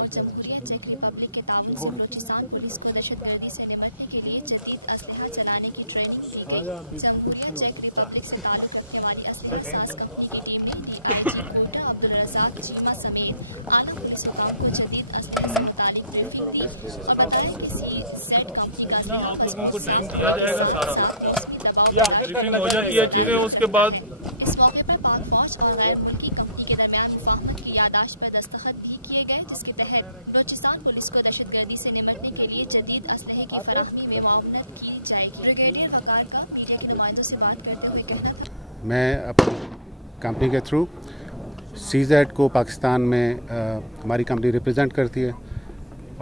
और जमहूरियत check Republic के ताबूत से बलूचिस्तान पुलिस को दहशतगर्दी से निपटने के लिए जदीद असलहा चलाने की ट्रेनिंग दी गई। जमहूरियत चेक रिपब्लिक से ताल्लुक रखने वाली असलहा साज कंपनी की टीम ने डीआईजी क्यूटा अब्दुल रज़ाक चीमा समेत आला पुलिस हुकाम को जदीद असलहे से मुतालिक ब्रीफिंग दी और बताया कि सीजेड कंपनी का आप लोगों को टाइम दिया जाएगा सारा ब्रीफिंग हो जाती है चीजें उसके बाद। इस मौके पर पाक फौज और गैर मुल्की कंपनी के दरमियान मुफाहमत की यादाश्त पर दस्तखत भी किए गए, जिसके तहत बलूचिस्तान पुलिस को दहशतगर्दी से निपटने के लिए जदीद असलहे की फराहमी में मुआवनत की जाएगी। ब्रिगेडियर वकार का मीडिया के नुमाइंदों से बात करते हुए कहना था, मैं अपनी कंपनी के थ्रू सीजेड को पाकिस्तान में हमारी कंपनी रिप्रेजेंट करती है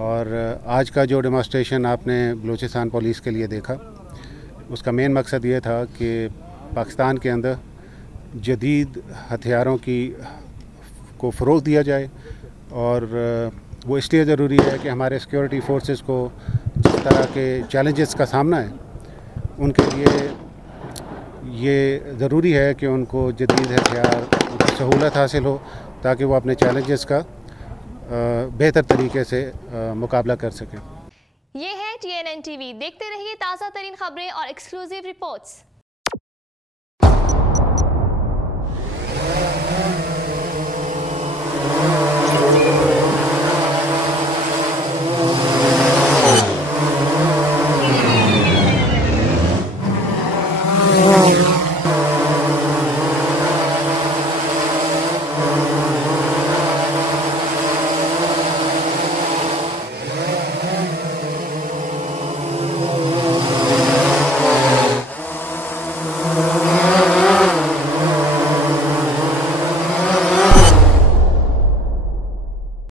और आज का जो डेमोन्स्ट्रेशन आपने बलूचिस्तान पुलिस के लिए देखा उसका मेन मकसद ये था कि पाकिस्तान के अंदर जदीद हथियारों को फ़रोग़ दिया जाए और वो इसलिए ज़रूरी है कि हमारे सिक्योरिटी फोर्सेस को जिस तरह के चैलेंजेस का सामना है उनके लिए ये ज़रूरी है कि उनको जदीद हथियार की सहूलत हासिल हो ताकि वो अपने चैलेंजेस का बेहतर तरीके से मुकाबला कर सकें। ये है TNN TV, देखते रहिए ताज़ा तरीन खबरें और एक्सक्लूसिव रिपोर्ट्स।